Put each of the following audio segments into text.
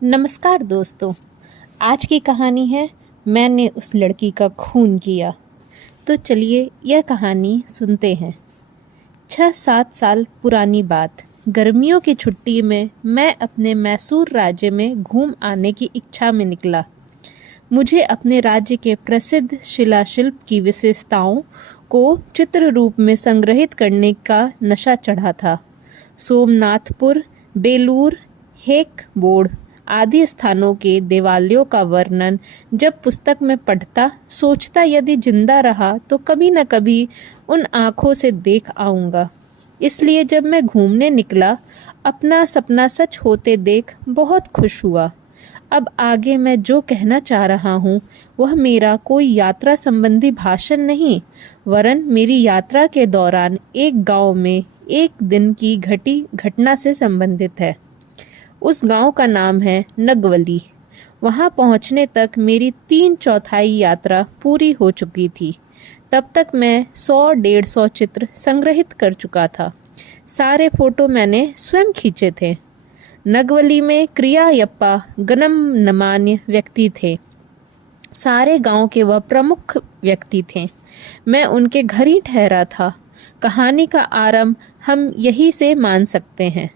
नमस्कार दोस्तों। आज की कहानी है मैंने उस लड़की का खून किया। तो चलिए यह कहानी सुनते हैं। 6-7 साल पुरानी बात। गर्मियों की छुट्टी में मैं अपने मैसूर राज्य में घूम आने की इच्छा में निकला। मुझे अपने राज्य के प्रसिद्ध शिलाशिल्प की विशेषताओं को चित्र रूप में संग्रहित करने का नशा चढ़ा था। सोमनाथपुर, बेलूर, हेक बोर्ड आदि स्थानों के देवालयों का वर्णन जब पुस्तक में पढ़ता, सोचता यदि जिंदा रहा तो कभी न कभी उन आँखों से देख आऊँगा। इसलिए जब मैं घूमने निकला, अपना सपना सच होते देख बहुत खुश हुआ। अब आगे मैं जो कहना चाह रहा हूँ वह मेरा कोई यात्रा संबंधी भाषण नहीं, वरन मेरी यात्रा के दौरान एक गांव में एक दिन की घटी घटना से संबंधित है। उस गांव का नाम है नगवली। वहां पहुंचने तक मेरी 3/4 यात्रा पूरी हो चुकी थी। तब तक मैं 100-150 चित्र संग्रहित कर चुका था। सारे फोटो मैंने स्वयं खींचे थे। नगवली में क्रियायप्पा गणमान्य व्यक्ति थे। सारे गांव के वह प्रमुख व्यक्ति थे। मैं उनके घर ही ठहरा था। कहानी का आरंभ हम यही से मान सकते हैं।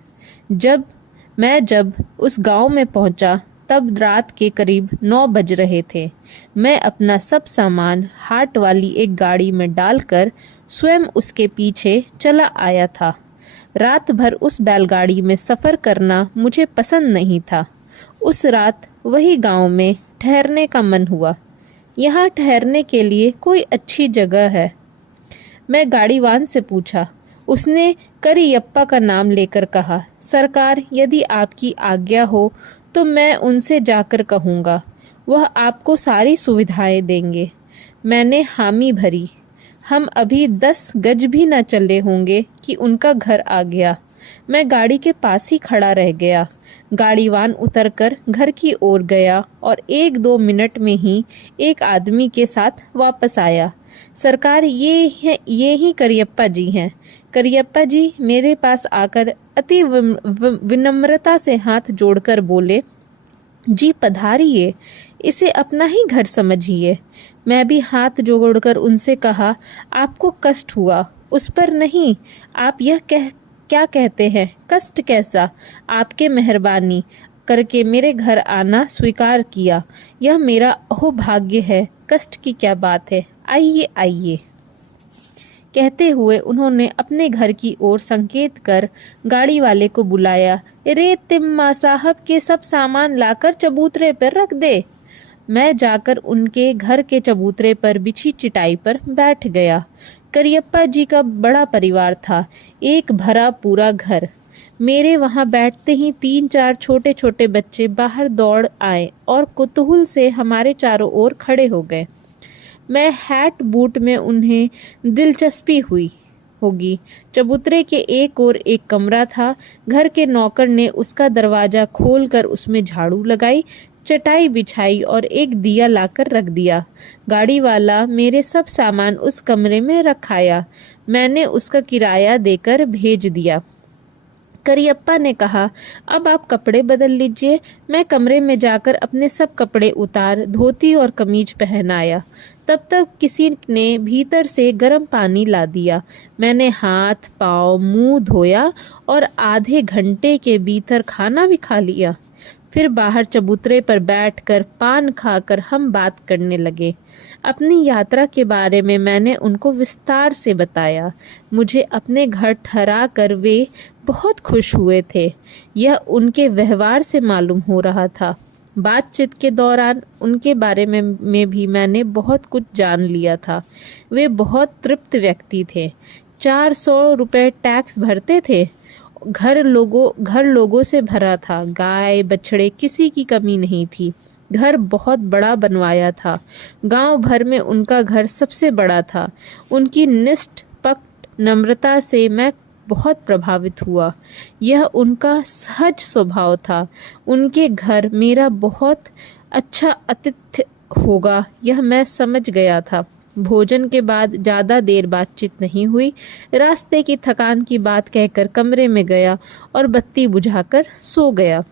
जब उस गांव में पहुंचा तब रात के करीब 9 बज रहे थे। मैं अपना सब सामान हाट वाली एक गाड़ी में डालकर स्वयं उसके पीछे चला आया था। रात भर उस बैलगाड़ी में सफ़र करना मुझे पसंद नहीं था। उस रात वही गांव में ठहरने का मन हुआ। यहाँ ठहरने के लिए कोई अच्छी जगह है? मैं गाड़ीवान से पूछा। उसने करियप्पा का नाम लेकर कहा, सरकार, यदि आपकी आज्ञा हो तो मैं उनसे जाकर कहूँगा। वह आपको सारी सुविधाएं देंगे। मैंने हामी भरी। हम अभी 10 गज भी न चले होंगे कि उनका घर आ गया। मैं गाड़ी के पास ही खड़ा रह गया। गाड़ीवान उतरकर घर की ओर गया और 1-2 मिनट में ही एक आदमी के साथ वापस आया। सरकार, ये ही करियप्पा जी हैं। करियप्पा जी मेरे पास आकर अति विनम्रता से हाथ जोड़कर बोले, जी पधारिए, इसे अपना ही घर समझिए। मैं भी हाथ जोड़कर उनसे कहा, आपको कष्ट हुआ, उस पर नहीं। आप यह क्या कहते हैं? कष्ट कैसा? आपके मेहरबानी करके मेरे घर आना स्वीकार किया। यह मेरा अहोभाग्य है। कष्ट की क्या बात है? आइए आइए। कहते हुए उन्होंने अपने घर की ओर संकेत कर गाड़ी वाले को बुलाया। रे तिम्मा साहब के सब सामान लाकर चबूतरे पर रख दे। मैं जाकर उनके घर के चबूतरे पर बिछी चटाई पर बैठ गया। करियप्पा जी का बड़ा परिवार था, एक भरा पूरा घर। मेरे वहां बैठते ही 3-4 छोटे छोटे बच्चे बाहर दौड़ आए और कुतूहल से हमारे चारों ओर खड़े हो गए। मैं हैट बूट में उन्हें दिलचस्पी हुई होगी। चबूतरे के एक ओर एक कमरा था। घर के नौकर ने उसका दरवाजा खोलकर उसमें झाड़ू लगाई, चटाई बिछाई और एक दिया लाकर रख दिया। गाड़ी वाला मेरे सब सामान उस कमरे में रखाया। मैंने उसका किराया देकर भेज दिया। करियप्पा ने कहा, अब आप कपड़े बदल लीजिए। मैं कमरे में जाकर अपने सब कपड़े उतार धोती और कमीज पहन आया। तब तक किसी ने भीतर से गर्म पानी ला दिया। मैंने हाथ पाँव मुंह धोया और आधे घंटे के भीतर खाना भी खा लिया। फिर बाहर चबूतरे पर बैठकर पान खाकर हम बात करने लगे। अपनी यात्रा के बारे में मैंने उनको विस्तार से बताया। मुझे अपने घर ठहरा कर वे बहुत खुश हुए थे। यह उनके व्यवहार से मालूम हो रहा था। बातचीत के दौरान उनके बारे में भी मैंने बहुत कुछ जान लिया था। वे बहुत तृप्त व्यक्ति थे। 400 रुपये टैक्स भरते थे। घर लोगों से भरा था। गाय बछड़े किसी की कमी नहीं थी। घर बहुत बड़ा बनवाया था। गांव भर में उनका घर सबसे बड़ा था। उनकी निष्पक्ष नम्रता से मैं बहुत प्रभावित हुआ। यह उनका सहज स्वभाव था। उनके घर मेरा बहुत अच्छा आतिथ्य होगा यह मैं समझ गया था। भोजन के बाद ज़्यादा देर बातचीत नहीं हुई। रास्ते की थकान की बात कहकर कमरे में गया और बत्ती बुझाकर सो गया।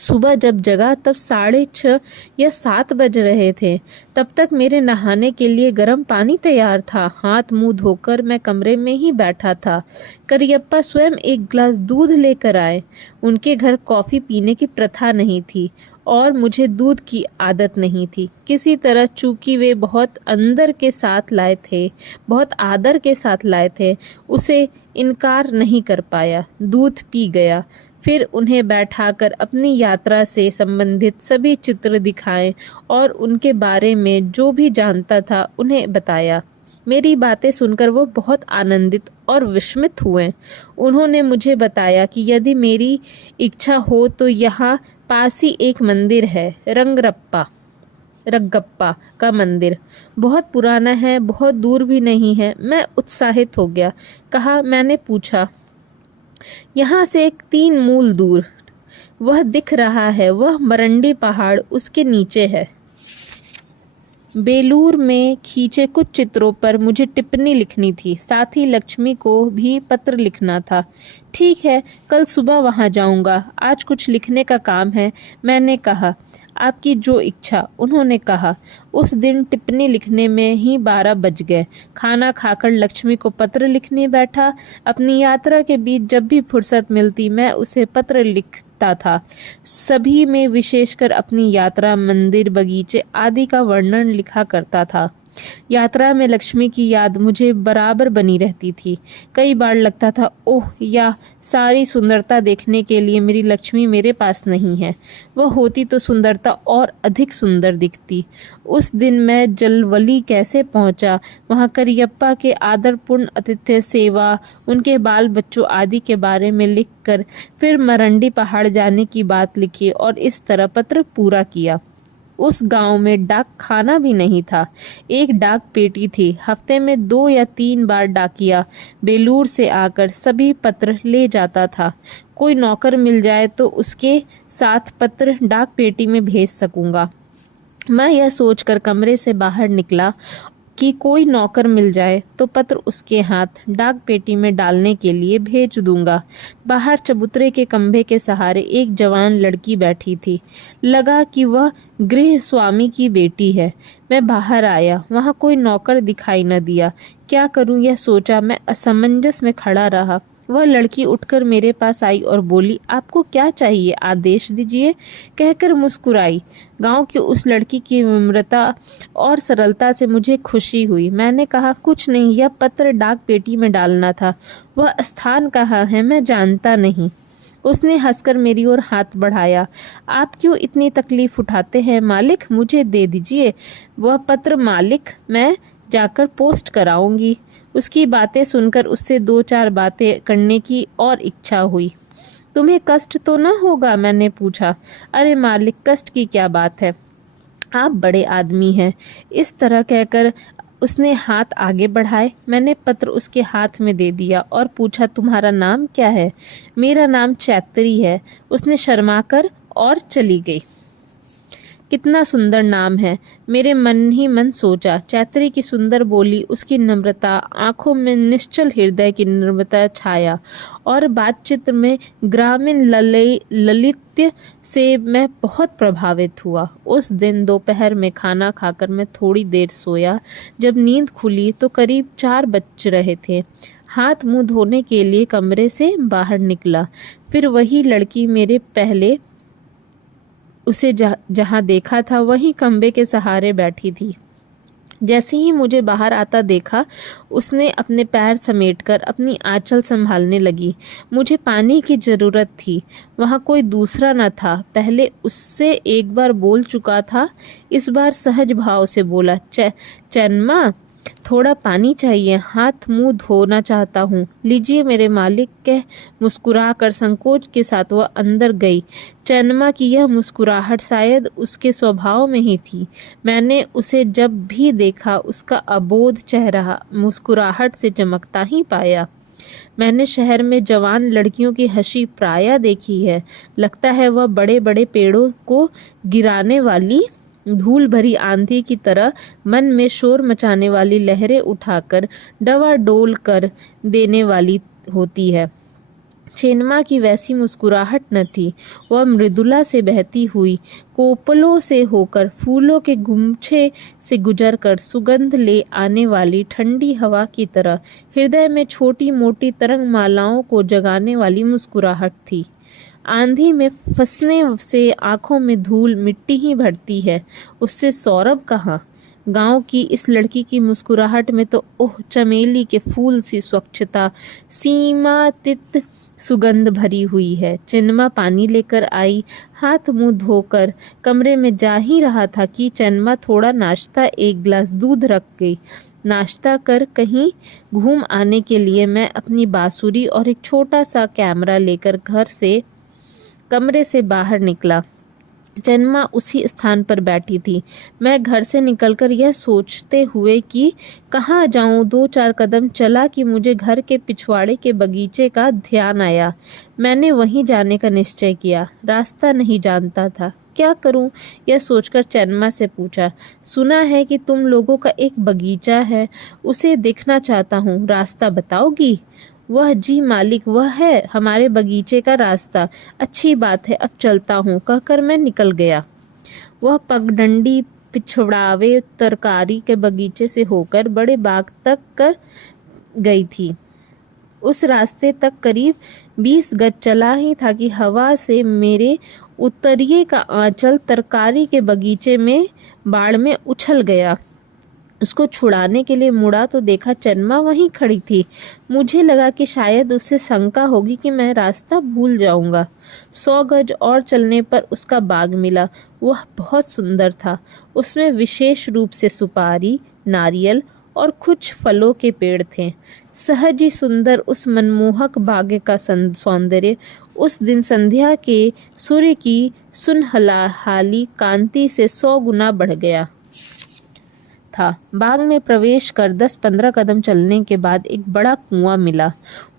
सुबह जब जगा तब 6:30 या 7 बज रहे थे। तब तक मेरे नहाने के लिए गर्म पानी तैयार था। हाथ मुंह धोकर मैं कमरे में ही बैठा था। करियप्पा स्वयं एक गिलास दूध लेकर आए। उनके घर कॉफ़ी पीने की प्रथा नहीं थी और मुझे दूध की आदत नहीं थी। किसी तरह चूंकि वे बहुत आदर के साथ लाए थे, उसे इनकार नहीं कर पाया। दूध पी गया। फिर उन्हें बैठाकर अपनी यात्रा से संबंधित सभी चित्र दिखाए और उनके बारे में जो भी जानता था उन्हें बताया। मेरी बातें सुनकर वो बहुत आनंदित और विस्मित हुए। उन्होंने मुझे बताया कि यदि मेरी इच्छा हो तो यहाँ पास ही एक मंदिर है, रंगप्पा का मंदिर। बहुत पुराना है, बहुत दूर भी नहीं है। मैं उत्साहित हो गया। मैंने पूछा, यहाँ से 3 मील दूर वह दिख रहा है, वह मरंडी पहाड़ उसके नीचे है। बेलूर में खींचे कुछ चित्रों पर मुझे टिप्पणी लिखनी थी, साथ ही लक्ष्मी को भी पत्र लिखना था। ठीक है, कल सुबह वहाँ जाऊँगा। आज कुछ लिखने का काम है। मैंने कहा, आपकी जो इच्छा। उन्होंने कहा। उस दिन टिप्पणी लिखने में ही 12 बज गए। खाना खाकर लक्ष्मी को पत्र लिखने बैठा। अपनी यात्रा के बीच जब भी फुर्सत मिलती मैं उसे पत्र लिखता था। सभी में विशेषकर अपनी यात्रा, मंदिर, बगीचे आदि का वर्णन लिखा करता था। यात्रा में लक्ष्मी की याद मुझे बराबर बनी रहती थी। कई बार लगता था, ओह, या सारी सुंदरता देखने के लिए मेरी लक्ष्मी मेरे पास नहीं है। वह होती तो सुंदरता और अधिक सुंदर दिखती। उस दिन मैं जलवली कैसे पहुंचा, वहां करियप्पा के आदरपूर्ण आतिथ्य सेवा, उनके बाल बच्चों आदि के बारे में लिखकर फिर मरंडी पहाड़ जाने की बात लिखी और इस तरह पत्र पूरा किया। उस गांव में डाक खाना भी नहीं था। एक डाक पेटी थी। हफ्ते में 2 या 3 बार डाकिया बेलूर से आकर सभी पत्र ले जाता था। कोई नौकर मिल जाए तो उसके साथ पत्र डाक पेटी में भेज सकूंगा। मैं यह सोचकर कमरे से बाहर निकला कि कोई नौकर मिल जाए तो पत्र उसके हाथ डाक पेटी में डालने के लिए भेज दूंगा। बाहर चबूतरे के खंभे के सहारे एक जवान लड़की बैठी थी। लगा कि वह गृह स्वामी की बेटी है। मैं बाहर आया, वहां कोई नौकर दिखाई न दिया। क्या करूं यह सोचा मैं असमंजस में खड़ा रहा। वह लड़की उठकर मेरे पास आई और बोली, आपको क्या चाहिए, आदेश दीजिए, कहकर मुस्कुराई। गांव की उस लड़की की विनम्रता और सरलता से मुझे खुशी हुई। मैंने कहा, कुछ नहीं, यह पत्र डाक पेटी में डालना था। वह स्थान कहाँ है मैं जानता नहीं। उसने हंसकर मेरी ओर हाथ बढ़ाया। आप क्यों इतनी तकलीफ उठाते हैं मालिक, मुझे दे दीजिए वह पत्र। मालिक, मैं जाकर पोस्ट कराऊंगी। उसकी बातें सुनकर उससे 2-4 बातें करने की और इच्छा हुई। तुम्हें कष्ट तो न होगा, मैंने पूछा। अरे मालिक, कष्ट की क्या बात है, आप बड़े आदमी हैं। इस तरह कहकर उसने हाथ आगे बढ़ाए। मैंने पत्र उसके हाथ में दे दिया और पूछा, तुम्हारा नाम क्या है? मेरा नाम चैत्री है। उसने शर्माकर और चली गई। कितना सुंदर नाम है, मेरे मन ही मन सोचा। चैत्री की सुंदर बोली, उसकी नम्रता, आंखों में निश्चल हृदय की निर्मलता छाया और बातचीत में ग्रामीण ललित्य से मैं बहुत प्रभावित हुआ। उस दिन दोपहर में खाना खाकर मैं थोड़ी देर सोया। जब नींद खुली तो करीब 4 बज रहे थे। हाथ मुंह धोने के लिए कमरे से बाहर निकला। फिर वही लड़की मेरे पहले उसे जहाँ देखा था वहीं खंबे के सहारे बैठी थी। जैसे ही मुझे बाहर आता देखा, उसने अपने पैर समेटकर अपनी आंचल संभालने लगी। मुझे पानी की जरूरत थी। वहाँ कोई दूसरा न था। पहले उससे एक बार बोल चुका था। इस बार सहज भाव से बोला, चैनमा, थोड़ा पानी चाहिए, हाथ मुंह धोना चाहता हूँ। लीजिए मेरे मालिक, कह मुस्कुराकर संकोच के साथ वह अंदर गई। चैनमा की यह मुस्कुराहट शायद उसके स्वभाव में ही थी। मैंने उसे जब भी देखा उसका अबोध चेहरा मुस्कुराहट से चमकता ही पाया। मैंने शहर में जवान लड़कियों की हंसी प्रायः देखी है। लगता है वह बड़े बड़े पेड़ों को गिराने वाली धूल भरी आंधी की तरह मन में शोर मचाने वाली लहरें उठाकर डवाडोल कर देने वाली होती है। चेन्मा की वैसी मुस्कुराहट न थी। वह मृदुला से बहती हुई कोपलों से होकर, फूलों के गुच्छे से गुजरकर सुगंध ले आने वाली ठंडी हवा की तरह हृदय में छोटी मोटी तरंग मालाओं को जगाने वाली मुस्कुराहट थी। आंधी में फंसने से आंखों में धूल मिट्टी ही भरती है, उससे सौरभ कहाँ। गांव की इस लड़की की मुस्कुराहट में तो ओह चमेली के फूल सी स्वच्छता, सीमातीत सुगंध भरी हुई है। चेन्मा पानी लेकर आई, हाथ मुंह धोकर कमरे में जा ही रहा था कि चेन्मा थोड़ा नाश्ता, एक गिलास दूध रख गई। नाश्ता कर कहीं घूम आने के लिए मैं अपनी बांसुरी और एक छोटा सा कैमरा लेकर कमरे से बाहर निकला। चेन्मा उसी स्थान पर बैठी थी। मैं घर से निकलकर यह सोचते हुए कि कहाँ जाऊं, 2-4 कदम चला कि मुझे घर के पिछवाड़े के बगीचे का ध्यान आया। मैंने वहीं जाने का निश्चय किया। रास्ता नहीं जानता था, क्या करूं, यह सोचकर चेन्मा से पूछा। सुना है कि तुम लोगों का एक बगीचा है, उसे देखना चाहता हूं, रास्ता बताओगी? वह जी मालिक, वह है हमारे बगीचे का रास्ता। अच्छी बात है, अब चलता हूँ, कहकर मैं निकल गया। वह पगडंडी पिछड़ावे तरकारी के बगीचे से होकर बड़े बाग तक कर गई थी। उस रास्ते तक करीब 20 गज चला ही था कि हवा से मेरे उत्तरीय का आंचल तरकारी के बगीचे में बाढ़ में उछल गया। उसको छुड़ाने के लिए मुड़ा तो देखा चेन्मा वहीं खड़ी थी। मुझे लगा कि शायद उसे शंका होगी कि मैं रास्ता भूल जाऊंगा। 100 गज और चलने पर उसका बाग मिला। वह बहुत सुंदर था। उसमें विशेष रूप से सुपारी, नारियल और कुछ फलों के पेड़ थे। सहज ही सुंदर उस मनमोहक बाग का सौंदर्य उस दिन संध्या के सूर्य की सुनहलाहाली कांति से 100 गुना बढ़ गया था। बाग में प्रवेश कर 10-15 कदम चलने के बाद एक बड़ा कुआं मिला।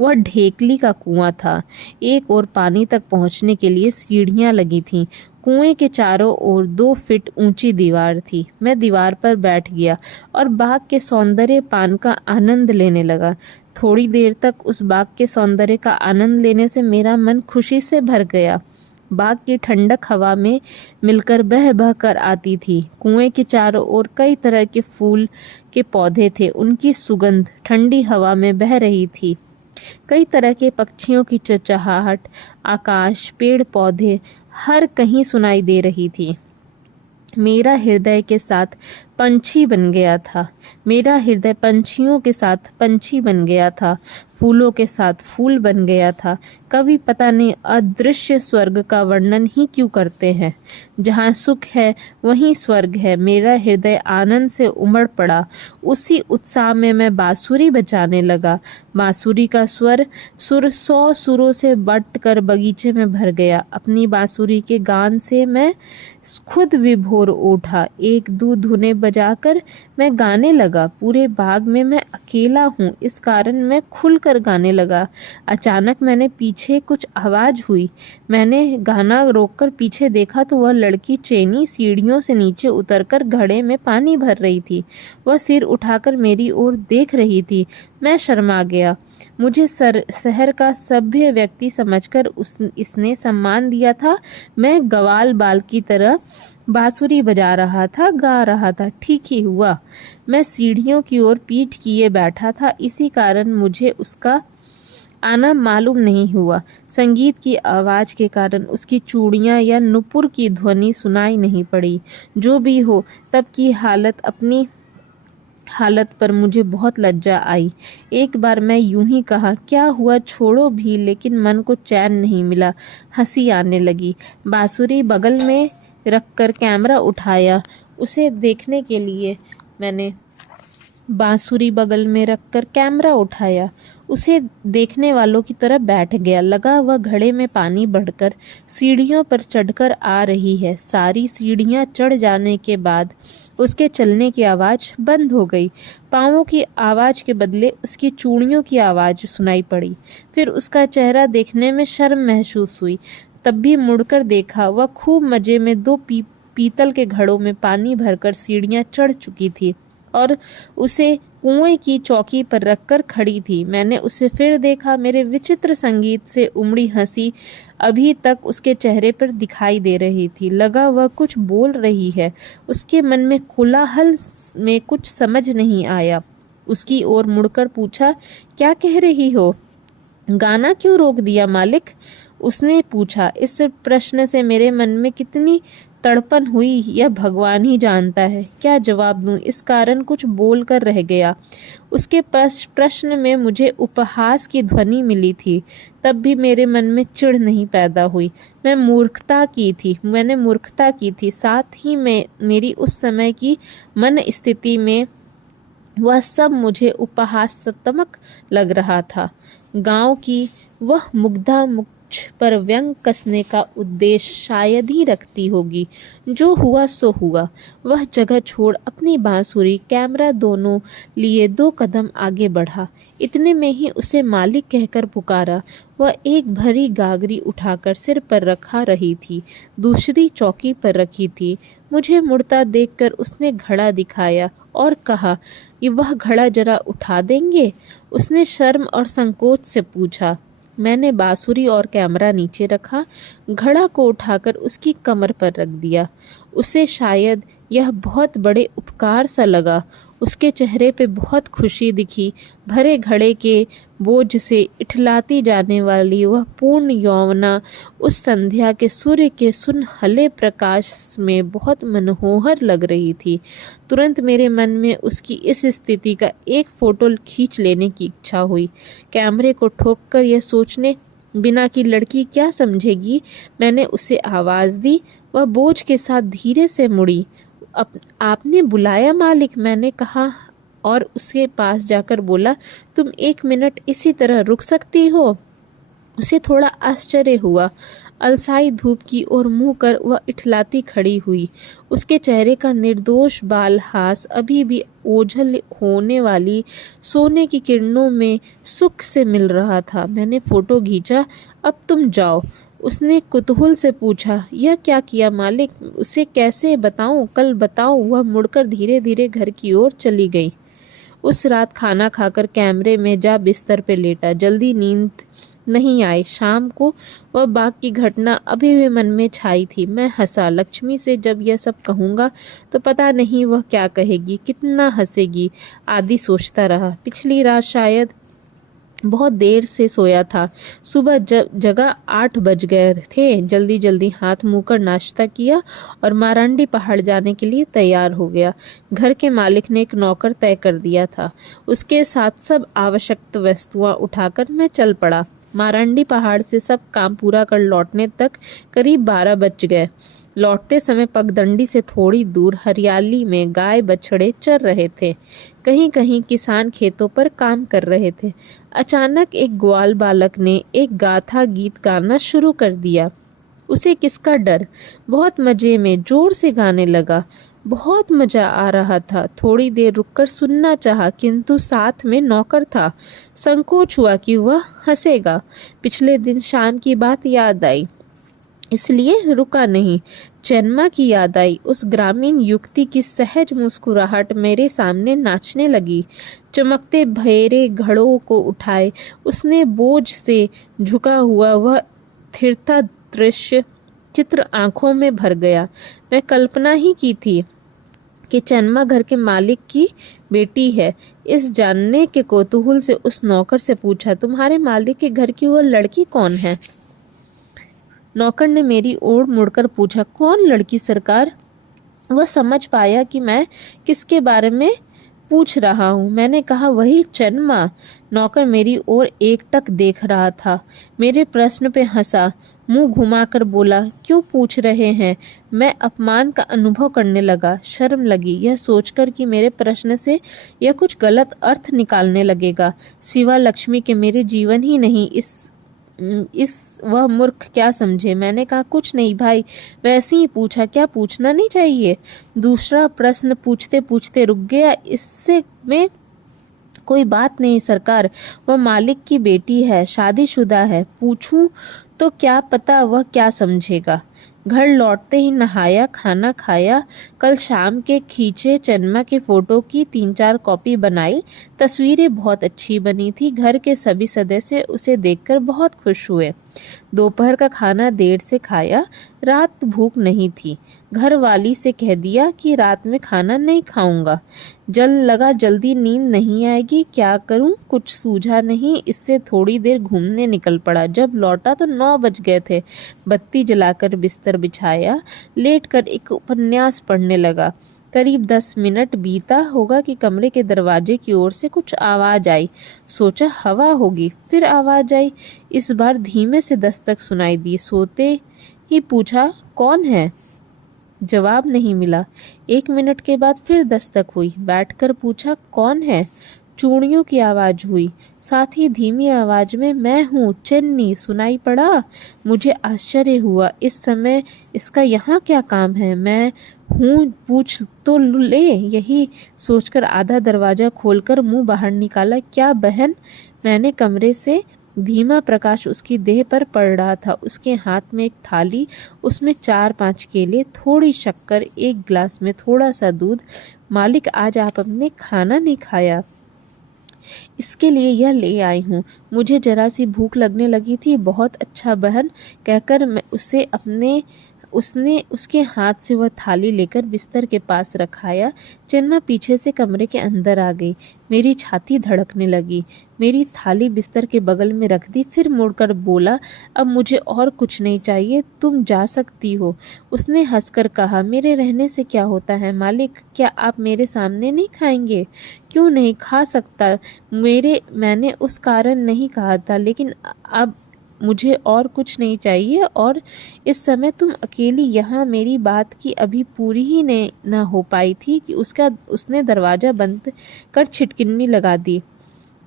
वह ढेकली का कुआं था। एक ओर पानी तक पहुंचने के लिए सीढ़ियां लगी थीं। कुएं के चारों ओर 2 फीट ऊंची दीवार थी। मैं दीवार पर बैठ गया और बाग के सौंदर्य पान का आनंद लेने लगा। थोड़ी देर तक उस बाग के सौंदर्य का आनंद लेने से मेरा मन खुशी से भर गया। बाग की ठंडक हवा में मिलकर बह बह कर आती थी। कुएं के चारों ओर कई तरह के फूल के पौधे थे। उनकी सुगंध ठंडी हवा में बह रही थी। कई तरह के पक्षियों की चहचहाहट, आकाश, पेड़ पौधे हर कहीं सुनाई दे रही थी। मेरा हृदय के साथ पंछी बन गया था। मेरा हृदय पंछियों के साथ पंछी बन गया था, फूलों के साथ फूल बन गया था। कभी पता नहीं अदृश्य स्वर्ग का वर्णन ही क्यों करते हैं। जहाँ सुख है वहीं स्वर्ग है। मेरा हृदय आनंद से उमड़ पड़ा। उसी उत्साह में मैं बांसुरी बजाने लगा। बांसुरी का सुर 100 सुरों से बटकर बगीचे में भर गया। अपनी बांसुरी के गान से मैं खुद विभोर उठा। 1-2 धुनें बजाकर मैं गाने लगा। पूरे बाग में मैं अकेला हूँ, इस कारण मैं खुलकर गाने लगा। अचानक मैंने पीछे कुछ आवाज हुई। मैंने गाना रोककर पीछे देखा तो वह लड़की चेनी सीढ़ियों से नीचे उतरकर घड़े में पानी भर रही थी। वह सिर उठाकर मेरी ओर देख रही थी। मैं शर्मा गया। मुझे शहर का सभ्य व्यक्ति समझकर इसने सम्मान दिया था। मैं ग्वाल बाल की तरह बांसुरी बजा रहा था, गा रहा था। ठीक ही हुआ। मैं सीढ़ियों की ओर पीठ किए बैठा था, इसी कारण मुझे उसका आना मालूम नहीं हुआ। संगीत की आवाज़ के कारण उसकी चूड़ियाँ या नुपुर की ध्वनि सुनाई नहीं पड़ी। जो भी हो, तब की अपनी हालत पर मुझे बहुत लज्जा आई। एक बार मैं यूं ही कहा, क्या हुआ, छोड़ो भी, लेकिन मन को चैन नहीं मिला। हंसी आने लगी। बांसुरी बगल में रखकर कैमरा उठाया। उसे देखने के लिए मैंने बांसुरी बगल में रखकर कैमरा उठाया। उसे देखने वालों की तरह बैठ गया। लगा वह घड़े में पानी बढ़कर सीढ़ियों पर चढ़कर आ रही है। सारी सीढ़ियां चढ़ जाने के बाद उसके चलने की आवाज़ बंद हो गई। पाँवों की आवाज़ के बदले उसकी चूड़ियों की आवाज़ सुनाई पड़ी। फिर उसका चेहरा देखने में शर्म महसूस हुई। तब भी मुड़कर देखा, वह खूब मज़े में 2 पीतल के घड़ों में पानी भरकर सीढ़ियां चढ़ चुकी थी और उसे कुएं की चौकी पर रखकर खड़ी थी। मैंने उसे फिर देखा। मेरे विचित्र संगीत से उमड़ी हंसी अभी तक उसके चेहरे पर दिखाई दे रही थी। लगा वह कुछ बोल रही है। उसके मन में कोलाहल में कुछ समझ नहीं आया। उसकी ओर मुड़कर पूछा, क्या कह रही हो? गाना क्यों रोक दिया मालिक? उसने पूछा। इस प्रश्न से मेरे मन में कितनी तड़पन हुई यह भगवान ही जानता है। क्या जवाब दूं? इस कारण कुछ बोल कर रह गया। उसके प्रश्न में मुझे उपहास की ध्वनि मिली थी। तब भी मेरे मन में चिढ़ नहीं पैदा हुई। मैंने मूर्खता की थी। साथ ही में मेरी उस समय की मन स्थिति में वह सब मुझे उपहासात्मक लग रहा था। गांव की वह मुग्धा मुझ पर व्यंग कसने का उद्देश्य शायद ही रखती होगी। जो हुआ सो हुआ। वह जगह छोड़ अपनी बांसुरी कैमरा दोनों लिए 2 कदम आगे बढ़ा। इतने में ही उसे मालिक कहकर पुकारा। वह एक भरी गागरी उठाकर सिर पर रखा रही थी, दूसरी चौकी पर रखी थी। मुझे मुड़ता देखकर उसने घड़ा दिखाया और कहा, ये वह घड़ा जरा उठा देंगे? उसने शर्म और संकोच से पूछा। मैंने बांसुरी और कैमरा नीचे रखा, घड़ा को उठाकर उसकी कमर पर रख दिया। उसे शायद यह बहुत बड़े उपकार सा लगा। उसके चेहरे पे बहुत खुशी दिखी। भरे घड़े के बोझ से इठलाती जाने वाली वह पूर्ण यौवना उस संध्या के सूर्य के सुनहले प्रकाश में बहुत मनोहर लग रही थी। तुरंत मेरे मन में उसकी इस स्थिति का एक फोटो खींच लेने की इच्छा हुई। कैमरे को ठोककर यह सोचने बिना कि लड़की क्या समझेगी, मैंने उसे आवाज़ दी। वह बोझ के साथ धीरे से मुड़ी। आपने बुलाया मालिक? मैंने कहा और उसके पास जाकर बोला, तुम 1 मिनट इसी तरह रुक सकती हो? उसे थोड़ा आश्चर्य हुआ। अलसाई धूप की ओर मुंह कर वह इठलाती खड़ी हुई। उसके चेहरे का निर्दोष बाल हास अभी भी ओझल होने वाली सोने की किरणों में सुख से मिल रहा था। मैंने फोटो खींचा। अब तुम जाओ। उसने कुतूहल से पूछा, यह क्या किया मालिक? उसे कैसे बताऊं? कल बताऊं? वह मुड़कर धीरे धीरे घर की ओर चली गई। उस रात खाना खाकर कैमरे में जा बिस्तर पे लेटा। जल्दी नींद नहीं आई। शाम को वह बाग की घटना अभी भी मन में छाई थी। मैं हंसा। लक्ष्मी से जब यह सब कहूँगा तो पता नहीं वह क्या कहेगी, कितना हंसेगी आदि सोचता रहा। पिछली रात शायद बहुत देर से सोया था। सुबह जगह 8 बज गए थे। जल्दी जल्दी हाथ मुँह कर नाश्ता किया और मारंडी पहाड़ जाने के लिए तैयार हो गया। घर के मालिक ने एक नौकर तय कर दिया था। उसके साथ सब आवश्यक वस्तुएं उठाकर मैं चल पड़ा। मारंडी पहाड़ से सब काम पूरा कर लौटने तक करीब 12 बज गए। लौटते समय पगडंडी से थोड़ी दूर हरियाली में गाय बछड़े चर रहे थे। कहीं कहीं किसान खेतों पर काम कर रहे थे। अचानक एक ग्वाल बालक ने एक गाथा गीत गाना शुरू कर दिया। उसे किसका डर? बहुत मजे में जोर से गाने लगा। बहुत मजा आ रहा था। थोड़ी देर रुककर सुनना चाहा, किंतु साथ में नौकर था। संकोच हुआ कि वह हंसेगा। पिछले दिन शाम की बात याद आई, इसलिए रुका नहीं। चन्मा की याद आई। उस ग्रामीण युवती की सहज मुस्कुराहट मेरे सामने नाचने लगी। चमकते भैरे घड़ों को उठाए उसने बोझ से झुका हुआ वह थिरता दृश्य चित्र आंखों में भर गया। मैं कल्पना ही की थी कि चन्मा घर के मालिक की बेटी है। इस जानने के कौतूहल से उस नौकर से पूछा, तुम्हारे मालिक के घर की वह लड़की कौन है? नौकर ने मेरी ओर मुड़कर पूछा, कौन लड़की सरकार? वह समझ पाया कि मैं किसके बारे में पूछ रहा हूँ। मैंने कहा, वही चन्मा। नौकर मेरी ओर एकटक देख रहा था। मेरे प्रश्न पे हंसा, मुंह घुमाकर बोला, क्यों पूछ रहे हैं? मैं अपमान का अनुभव करने लगा। शर्म लगी यह सोचकर कि मेरे प्रश्न से यह कुछ गलत अर्थ निकालने लगेगा। सिवा लक्ष्मी के मेरे जीवन ही नहीं, इस वह मूर्ख क्या समझे। मैंने कहा, कुछ नहीं भाई, वैसे ही पूछा। क्या पूछना नहीं चाहिए? दूसरा प्रश्न पूछते पूछते रुक गया। इससे में कोई बात नहीं सरकार, वह मालिक की बेटी है, शादीशुदा है। पूछूं तो क्या पता वह क्या समझेगा। घर लौटते ही नहाया, खाना खाया। कल शाम के खींचे चन्मा के फोटो की 3-4 कॉपी बनाई। तस्वीरें बहुत अच्छी बनी थी। घर के सभी सदस्य उसे देखकर बहुत खुश हुए। दोपहर का खाना देर से खाया। रात भूख नहीं थी। घर वाली से कह दिया कि रात में खाना नहीं खाऊंगा। जल्दी नींद नहीं आएगी, क्या करूं? कुछ सूझा नहीं। इससे थोड़ी देर घूमने निकल पड़ा। जब लौटा तो 9 बज गए थे। बत्ती जलाकर बिस्तर बिछाया, लेटकर एक उपन्यास पढ़ने लगा। करीब 10 मिनट बीता होगा कि कमरे के दरवाजे की ओर से कुछ आवाज आई। सोचा हवा होगी, फिर आवाज आई। इस बार धीमे से दस्तक सुनाई दी। सोते ही पूछा, कौन है? जवाब नहीं मिला। 1 मिनट के बाद फिर दस्तक हुई। बैठकर पूछा, कौन है? चूड़ियों की आवाज हुई। साथ ही धीमी आवाज में, मैं हूँ, चन्नी, सुनाई पड़ा। मुझे आश्चर्य हुआ। इस समय इसका यहाँ क्या काम है? मैं हूँ पूछ तो ले। यही सोचकर आधा दरवाजा खोलकर मुंह बाहर निकाला। क्या बहन? मैंने कमरे से धीमा प्रकाश उसकी देह पर पड़ रहा था। उसके हाथ में एक थाली, उसमें 4-5 केले, थोड़ी शक्कर, एक गिलास में थोड़ा सा दूध। मालिक, आज आप अपने खाना नहीं खाया, इसके लिए यह ले आई हूँ। मुझे जरा सी भूख लगने लगी थी। बहुत अच्छा बहन, कहकर मैं उसने उसके हाथ से वह थाली लेकर बिस्तर के पास रखाया। चन्मा पीछे से कमरे के अंदर आ गई। मेरी छाती धड़कने लगी। मेरी थाली बिस्तर के बगल में रख दी, फिर मुड़कर बोला, अब मुझे और कुछ नहीं चाहिए, तुम जा सकती हो। उसने हंसकर कहा, मेरे रहने से क्या होता है मालिक? क्या आप मेरे सामने नहीं खाएंगे? क्यों नहीं खा सकता? मैंने उस कारण नहीं कहा था, लेकिन अब मुझे और कुछ नहीं चाहिए। और इस समय तुम अकेली यहाँ। मेरी बात की अभी पूरी ही न हो पाई थी कि उसने दरवाज़ा बंद कर छिटकिनी लगा दी।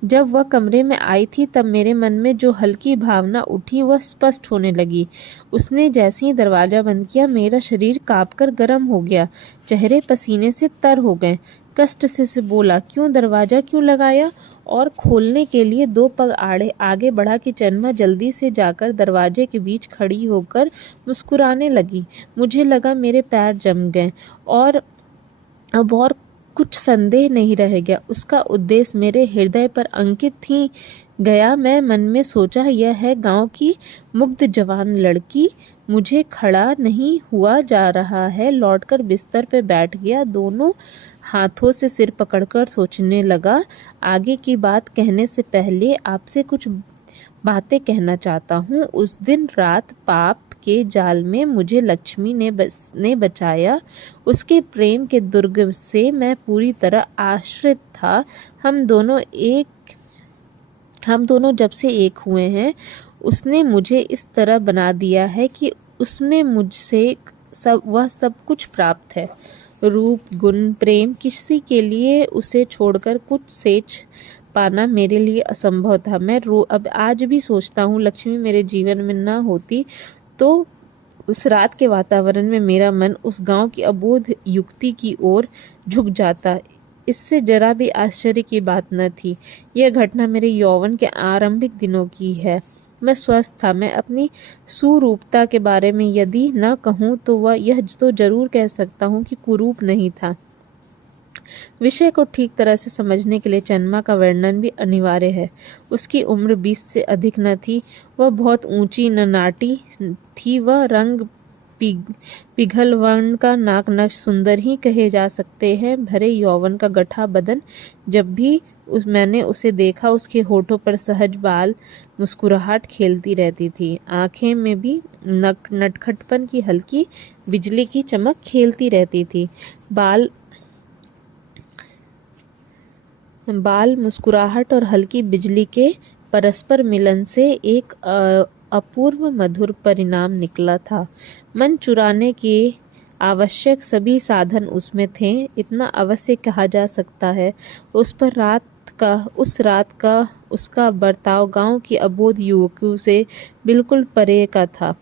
जब वह कमरे में आई थी तब मेरे मन में जो हल्की भावना उठी वह स्पष्ट होने लगी। उसने जैसे ही दरवाज़ा बंद किया, मेरा शरीर कांपकर गर्म हो गया। चेहरे पसीने से तर हो गए। कष्ट से बोला, क्यों दरवाज़ा क्यों लगाया? और खोलने के लिए 2 पग आगे बढ़ा कि चन्मा जल्दी से जाकर दरवाजे के बीच खड़ी होकर मुस्कुराने लगी। मुझे लगा मेरे पैर जम गए और अब और कुछ संदेह नहीं रह गया। उसका उद्देश्य मेरे हृदय पर अंकित ही गया। मैं मन में सोचा, यह है गांव की मुग्ध जवान लड़की। मुझे खड़ा नहीं हुआ जा रहा है। लौटकर बिस्तर पे बैठ गया। दोनों हाथों से सिर पकड़कर सोचने लगा। आगे की बात कहने से पहले आपसे कुछ बातें कहना चाहता हूँ। उस दिन रात पाप के जाल में मुझे लक्ष्मी ने बचाया। उसके प्रेम के दुर्ग से मैं पूरी तरह आश्रित था। हम दोनों जब से एक हुए हैं, उसने मुझे इस तरह बना दिया है कि उसमें मुझसे वह सब कुछ प्राप्त है। रूप, गुण, प्रेम। किसी के लिए उसे छोड़कर कुछ सेच पाना मेरे लिए असंभव था। मैं अब आज भी सोचता हूँ, लक्ष्मी मेरे जीवन में न होती तो उस रात के वातावरण में मेरा मन उस गांव की अबोध युक्ति की ओर झुक जाता। इससे जरा भी आश्चर्य की बात न थी। यह घटना मेरे यौवन के आरंभिक दिनों की है। मैं स्वस्थ था। मैं अपनी सुरूपता के बारे में यदि न कहूँ तो यह तो जरूर कह सकता हूँ कि कुरूप नहीं था। विषय को ठीक तरह से समझने के लिए चन्मा का वर्णन भी अनिवार्य है। उसकी उम्र 20 से अधिक न थी। वह बहुत ऊंची ननाटी थी। वह रंग पिघल वर्ण का, नाक नक्श सुंदर ही कहे जा सकते हैं, भरे यौवन का गठा बदन। जब भी मैंने उसे देखा, उसके होठों पर सहज बाल मुस्कुराहट खेलती रहती थी। आंखें में भी नटखटपन की हल्की बिजली की चमक खेलती रहती थी। बाल मुस्कुराहट और हल्की बिजली के परस्पर मिलन से एक अपूर्व मधुर परिणाम निकला था। मन चुराने के आवश्यक सभी साधन उसमें थे। इतना अवश्य कहा जा सकता है, उस रात का उसका बर्ताव गांव की अबोध युवकों से बिल्कुल परे का था।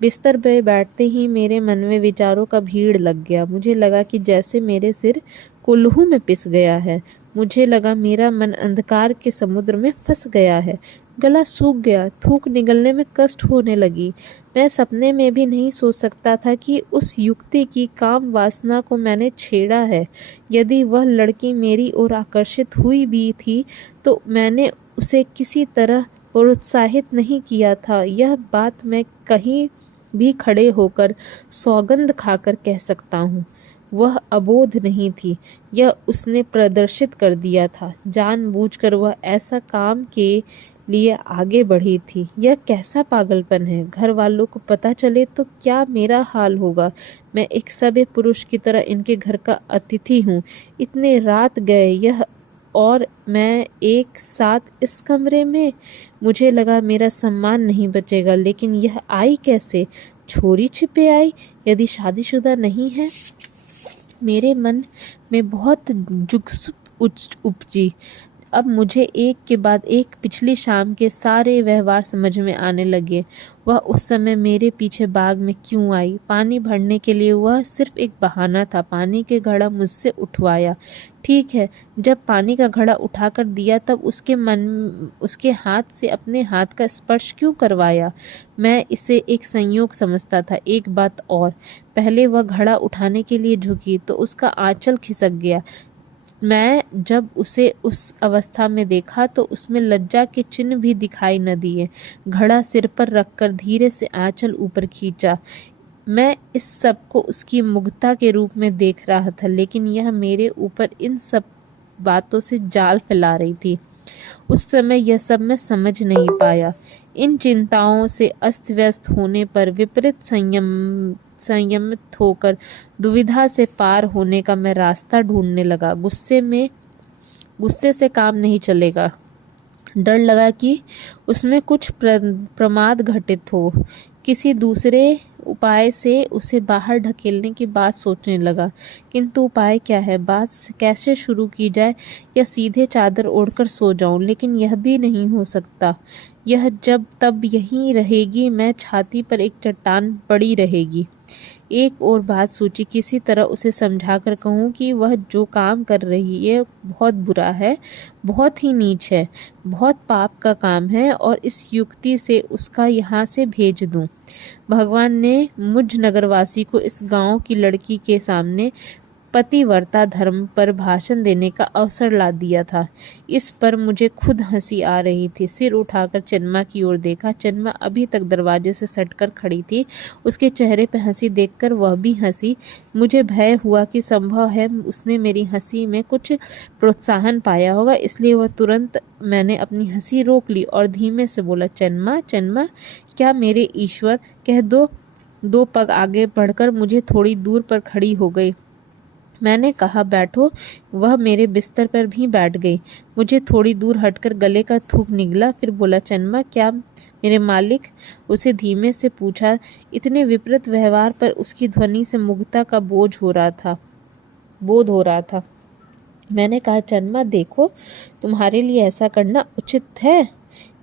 बिस्तर पे बैठते ही मेरे मन में विचारों का भीड़ लग गया। मुझे लगा कि जैसे मेरे सिर कुल्हू में पिस गया है। मुझे लगा मेरा मन अंधकार के समुद्र में फंस गया है। गला सूख गया, थूक निगलने में कष्ट होने लगी। मैं सपने में भी नहीं सोच सकता था कि उस युवती की काम वासना को मैंने छेड़ा है। यदि वह लड़की मेरी ओर आकर्षित हुई भी थी तो मैंने उसे किसी तरह प्रोत्साहित नहीं किया था। यह बात मैं कहीं भी खड़े होकर सौगंध खाकर कह सकता हूँ। वह अबोध नहीं थी, यह उसने प्रदर्शित कर दिया था। जानबूझकर वह ऐसा काम के लिए आगे बढ़ी थी। यह कैसा पागलपन है। घर वालों को पता चले तो क्या मेरा हाल होगा। मैं एक सभ्य पुरुष की तरह इनके घर का अतिथि हूँ। इतने रात गए यह और मैं एक साथ इस कमरे में। मुझे लगा मेरा सम्मान नहीं बचेगा, लेकिन यह आई कैसे? छोरी छिपे आई? यदि शादीशुदा नहीं है। मेरे मन में बहुत जुगसुप उपजी। अब मुझे एक के बाद एक पिछली शाम के सारे व्यवहार समझ में आने लगे। वह उस समय मेरे पीछे बाग में क्यों आई? पानी भरने के लिए। वह सिर्फ एक बहाना था। पानी के घड़ा मुझसे उठवाया। ठीक है, जब पानी का घड़ा उठाकर दिया तब उसके हाथ से अपने हाथ का स्पर्श क्यों करवाया? मैं इसे एक संयोग समझता था। एक बात और, पहले वह घड़ा उठाने के लिए झुकी तो उसका आंचल खिसक गया। मैं जब उसे उस अवस्था में देखा तो उसमें लज्जा के चिन्ह भी दिखाई न दिए। घड़ा सिर पर रखकर धीरे से आंचल ऊपर खींचा। मैं इस सब को उसकी मुग्धता के रूप में देख रहा था, लेकिन यह मेरे ऊपर इन सब बातों से जाल फैला रही थी। उस समय यह सब मैं समझ नहीं पाया। इन चिंताओं से अस्त व्यस्त होने पर विपरीत संयमित होकर दुविधा से पार होने का मैं रास्ता ढूंढने लगा। गुस्से से काम नहीं चलेगा। डर लगा कि उसमें कुछ प्रमाद घटित हो। किसी दूसरे उपाय से उसे बाहर ढकेलने की बात सोचने लगा, किंतु उपाय क्या है? बात कैसे शुरू की जाए? या सीधे चादर ओढ़कर सो जाऊं? लेकिन यह भी नहीं हो सकता। यह जब तब यहीं रहेगी। मैं छाती पर एक चट्टान पड़ी रहेगी। एक और बात सोची, किसी तरह उसे समझाकर कहूँ कि वह जो काम कर रही है बहुत बुरा है, बहुत ही नीच है, बहुत पाप का काम है, और इस युक्ति से उसका यहाँ से भेज दूँ। भगवान ने मुझ नगरवासी को इस गांव की लड़की के सामने पतिव्रता धर्म पर भाषण देने का अवसर ला दिया था। इस पर मुझे खुद हंसी आ रही थी। सिर उठाकर चन्मा की ओर देखा। चन्मा अभी तक दरवाजे से सटकर खड़ी थी। उसके चेहरे पर हंसी देखकर वह भी हंसी। मुझे भय हुआ कि संभव है उसने मेरी हंसी में कुछ प्रोत्साहन पाया होगा, इसलिए वह तुरंत मैंने अपनी हंसी रोक ली और धीमे से बोला, चन्मा, चन्मा, क्या मेरे ईश्वर? कह दो। दो पग आगे बढ़कर मुझे थोड़ी दूर पर खड़ी हो गई। मैंने कहा, बैठो। वह मेरे बिस्तर पर भी बैठ गई। मुझे थोड़ी दूर हटकर गले का थूक निगला। फिर बोला, चन्मा, क्या मेरे मालिक? उसे धीमे से पूछा। इतने विपरीत व्यवहार पर उसकी ध्वनि से मुग्धता का बोध हो रहा था। मैंने कहा, चन्मा, देखो, तुम्हारे लिए ऐसा करना उचित है।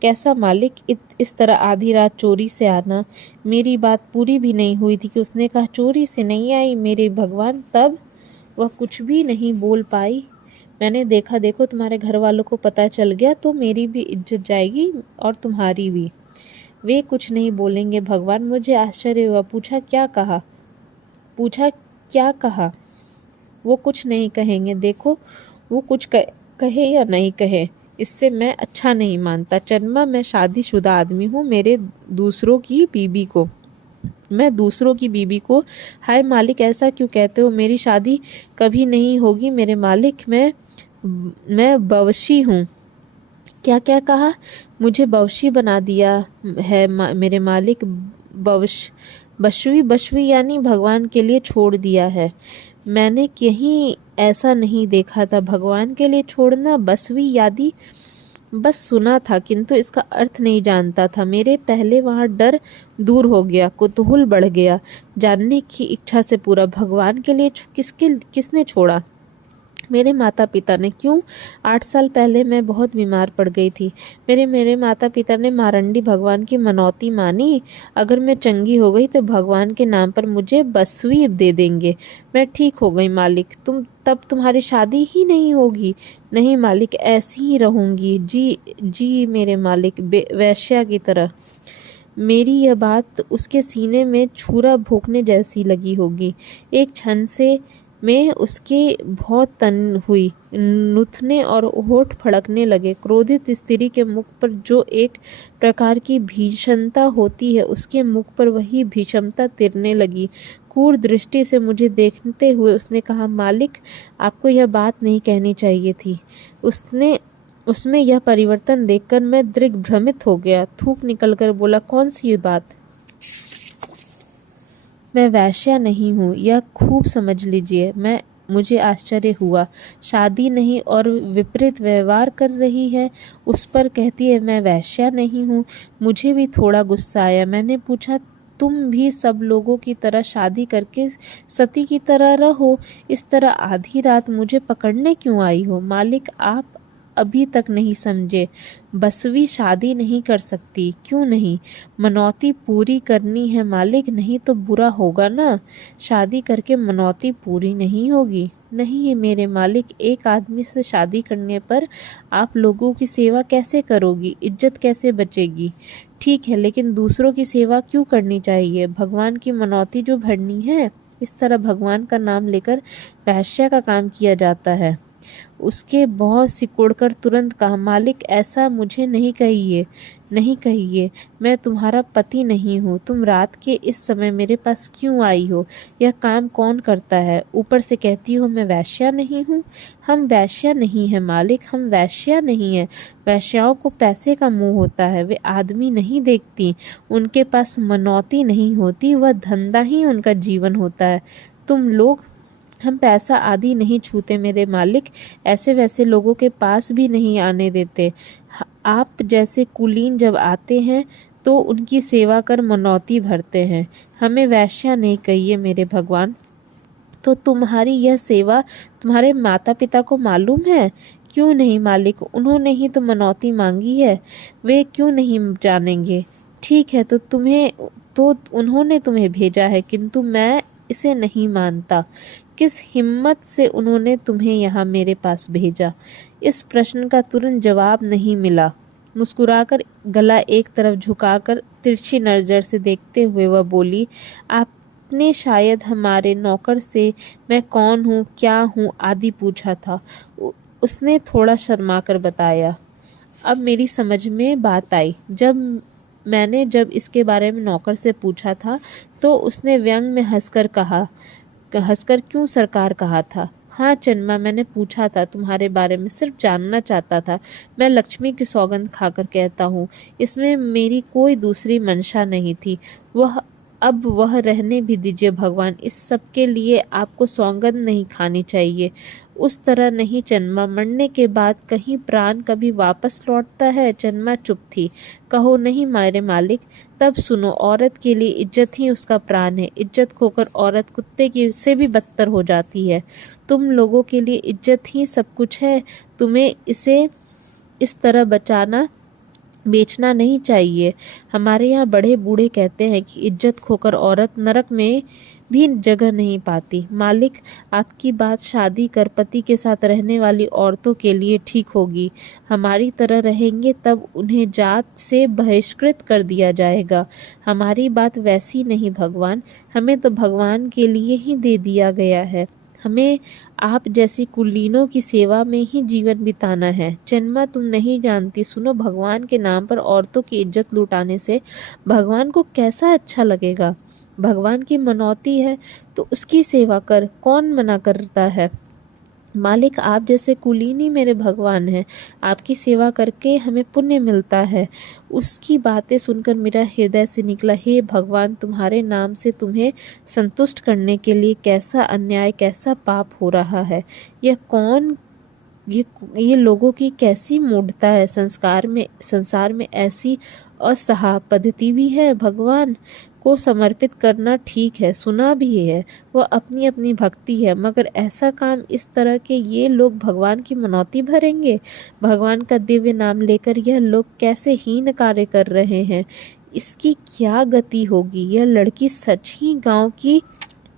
कैसा मालिक? इस तरह आधी रात चोरी से आना? मेरी बात पूरी भी नहीं हुई थी कि उसने कहा, चोरी से नहीं आई मेरे भगवान। तब वह कुछ भी नहीं बोल पाई। मैंने देखा, देखो, तुम्हारे घर वालों को पता चल गया तो मेरी भी इज्जत जाएगी और तुम्हारी भी। वे कुछ नहीं बोलेंगे भगवान। मुझे आश्चर्य हुआ। पूछा, क्या कहा? वो कुछ नहीं कहेंगे। देखो, वो कुछ कहे या नहीं कहे, इससे मैं अच्छा नहीं मानता। चन्मा, मैं शादीशुदा आदमी हूँ। मैं दूसरों की बीबी को हाय मालिक, ऐसा क्यों कहते हो? मेरी शादी कभी नहीं होगी मेरे मालिक। मैं बवशी हूँ। क्या क्या कहा? मुझे बवशी बना दिया है मेरे मालिक। बशवी यानी भगवान के लिए छोड़ दिया है। मैंने कहीं ऐसा नहीं देखा था। भगवान के लिए छोड़ना, बसवी यादी बस सुना था, किंतु इसका अर्थ नहीं जानता था। मेरे पहले वहाँ डर दूर हो गया, कुतूहल बढ़ गया, जानने की इच्छा से पूरा। भगवान के लिए किसने छोड़ा? मेरे माता पिता ने क्यों? 8 साल पहले मैं बहुत बीमार पड़ गई थी। मेरे मेरे माता पिता ने मारंडी भगवान की मनौती मानी। अगर मैं चंगी हो गई तो भगवान के नाम पर मुझे बसवी दे देंगे। मैं ठीक हो गई मालिक। तब तुम्हारी शादी ही नहीं होगी? नहीं मालिक, ऐसी ही रहूंगी। जी जी मेरे मालिक, वेश्या की तरह। मेरी यह बात उसके सीने में छुरा भोंकने जैसी लगी होगी। एक क्षण से में उसके बहुत तन हुई, नुथने और होठ फड़कने लगे। क्रोधित स्त्री के मुख पर जो एक प्रकार की भीषणता होती है, उसके मुख पर वही भीषणता तिरने लगी। क्रूर दृष्टि से मुझे देखते हुए उसने कहा, मालिक, आपको यह बात नहीं कहनी चाहिए थी। उसमें यह परिवर्तन देखकर मैं दिग्भ्रमित हो गया। थूक निकलकर बोला, कौन सी ये बात? मैं वैश्या नहीं हूँ, यह खूब समझ लीजिए। मुझे आश्चर्य हुआ। शादी नहीं और विपरीत व्यवहार कर रही है, उस पर कहती है मैं वैश्या नहीं हूँ। मुझे भी थोड़ा गुस्सा आया। मैंने पूछा, तुम भी सब लोगों की तरह शादी करके सती की तरह रहो? इस तरह आधी रात मुझे पकड़ने क्यों आई हो? मालिक, आप अभी तक नहीं समझे। बसवी शादी नहीं कर सकती। क्यों नहीं? मनौती पूरी करनी है मालिक, नहीं तो बुरा होगा ना। शादी करके मनौती पूरी नहीं होगी। नहीं मेरे मालिक, एक आदमी से शादी करने पर आप लोगों की सेवा कैसे करोगी? इज्जत कैसे बचेगी? ठीक है, लेकिन दूसरों की सेवा क्यों करनी चाहिए? भगवान की मनौती जो भरनी है। इस तरह भगवान का नाम लेकर वैश्या का काम किया जाता है। उसके बहुत सिकुड़कर तुरंत कहा, मालिक, ऐसा मुझे नहीं कहिए, नहीं कहिए। मैं तुम्हारा पति नहीं हूँ। तुम रात के इस समय मेरे पास क्यों आई हो? यह काम कौन करता है? ऊपर से कहती हो मैं वैश्या नहीं हूँ। हम वैश्या नहीं है मालिक, हम वैश्या नहीं है। वैश्याओं को पैसे का मोह होता है। वे आदमी नहीं देखती, उनके पास मनौती नहीं होती, वह धंधा ही उनका जीवन होता है। तुम लोग, हम पैसा आदि नहीं छूते मेरे मालिक, ऐसे वैसे लोगों के पास भी नहीं आने देते। आप जैसे कुलीन जब आते हैं तो उनकी सेवा कर मनौती भरते हैं। हमें वैश्या नहीं कहिए मेरे भगवान। तो तुम्हारी यह सेवा तुम्हारे माता पिता को मालूम है? क्यों नहीं मालिक, उन्होंने ही तो मनौती मांगी है। वे क्यों नहीं जानेंगे? ठीक है, तो उन्होंने तुम्हें भेजा है, किंतु मैं इसे नहीं मानता। किस हिम्मत से उन्होंने तुम्हें यहाँ मेरे पास भेजा? इस प्रश्न का तुरंत जवाब नहीं मिला। मुस्कुराकर, गला एक तरफ झुकाकर, तिरछी नजर से देखते हुए वह बोली, आपने शायद हमारे नौकर से मैं कौन हूँ, क्या हूँ आदि पूछा था। उसने थोड़ा शर्माकर बताया। अब मेरी समझ में बात आई। जब इसके बारे में नौकर से पूछा था तो उसने व्यंग में हंसकर क्यों सरकार कहा था। हाँ चन्मा, मैंने पूछा था तुम्हारे बारे में, सिर्फ जानना चाहता था। मैं लक्ष्मी की सौगंध खाकर कहता हूँ, इसमें मेरी कोई दूसरी मंशा नहीं थी। अब वह रहने भी दीजिए भगवान, इस सब के लिए आपको सौगंध नहीं खानी चाहिए। उस तरह नहीं चन्मा, मरने के बाद कहीं प्राण कभी वापस लौटता है? चन्मा चुप थी। कहो नहीं मेरे मालिक, तब सुनो, औरत के लिए इज्जत ही उसका प्राण है। इज्जत खोकर औरत कुत्ते की से भी बदतर हो जाती है। तुम लोगों के लिए इज्जत ही सब कुछ है। तुम्हें इसे इस तरह बेचना नहीं चाहिए। हमारे यहाँ बड़े बूढ़े कहते हैं कि इज्जत खोकर औरत नरक में भी जगह नहीं पाती। मालिक, आपकी बात शादी कर पति के साथ रहने वाली औरतों के लिए ठीक होगी। हमारी तरह रहेंगे तब उन्हें जात से बहिष्कृत कर दिया जाएगा। हमारी बात वैसी नहीं भगवान, हमें तो भगवान के लिए ही दे दिया गया है। हमें आप जैसी कुलीनों की सेवा में ही जीवन बिताना है। चन्मा, तुम नहीं जानती। सुनो, भगवान के नाम पर औरतों की इज्जत लुटाने से भगवान को कैसा अच्छा लगेगा? भगवान की मनौती है तो उसकी सेवा कर, कौन मना करता है? मालिक, आप जैसे कुलीन ही मेरे भगवान हैं। आपकी सेवा करके हमें पुण्य मिलता है। उसकी बातें सुनकर मेरा हृदय से निकला, हे भगवान, तुम्हारे नाम से तुम्हें संतुष्ट करने के लिए कैसा अन्याय, कैसा पाप हो रहा है। यह कौन ये लोगों की कैसी मूढ़ता है। संसार में ऐसी असहा पद्धति भी है भगवान। को समर्पित करना ठीक है, सुना भी है, वह अपनी अपनी भक्ति है, मगर ऐसा काम इस तरह के ये लोग भगवान की मनौती भरेंगे? भगवान का दिव्य नाम लेकर यह लोग कैसे हीन कार्य कर रहे हैं? इसकी क्या गति होगी? यह लड़की सच ही गांव की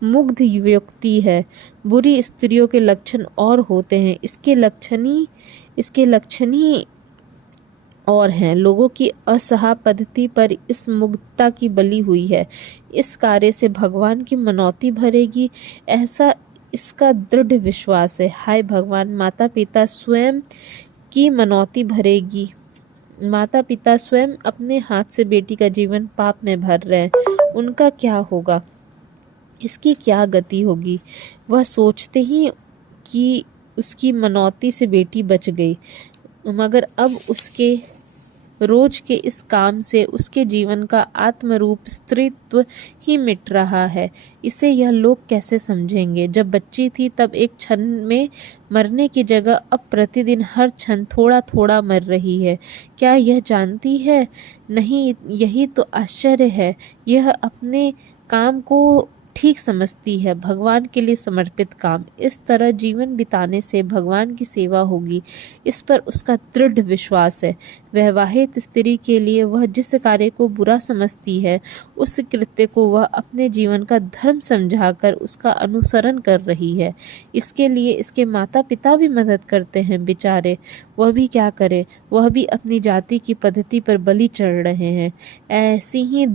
मुग्ध युवती है। बुरी स्त्रियों के लक्षण और होते हैं, इसके लक्षण ही और हैं। लोगों की असहा पद्धति पर इस मुग्धता की बलि हुई है। इस कार्य से भगवान की मनौती भरेगी, ऐसा इसका दृढ़ विश्वास है। हाय भगवान, माता पिता स्वयं की मनौती भरेगी। माता पिता स्वयं अपने हाथ से बेटी का जीवन पाप में भर रहे हैं, उनका क्या होगा? इसकी क्या गति होगी? वह सोचते ही कि उसकी मनौती से बेटी बच गई, मगर अब उसके रोज के इस काम से उसके जीवन का आत्मरूप स्त्रीत्व ही मिट रहा है। इसे यह लोग कैसे समझेंगे? जब बच्ची थी तब एक क्षण में मरने की जगह अब प्रतिदिन हर क्षण थोड़ा थोड़ा मर रही है। क्या यह जानती है? नहीं, यही तो आश्चर्य है। यह अपने काम को ठीक समझती है, भगवान के लिए समर्पित काम। इस तरह जीवन बिताने से भगवान की सेवा होगी, इस पर उसका दृढ़ विश्वास है। वैवाहित स्त्री के लिए वह जिस कार्य को बुरा समझती है, उस कृत्य को वह अपने जीवन का धर्म समझाकर उसका अनुसरण कर रही है। इसके लिए इसके माता पिता भी मदद करते हैं बेचारे। वह भी क्या करे? वह भी अपनी जाति की पद्धति पर बलि चढ़ रहे हैं। ऐसी ही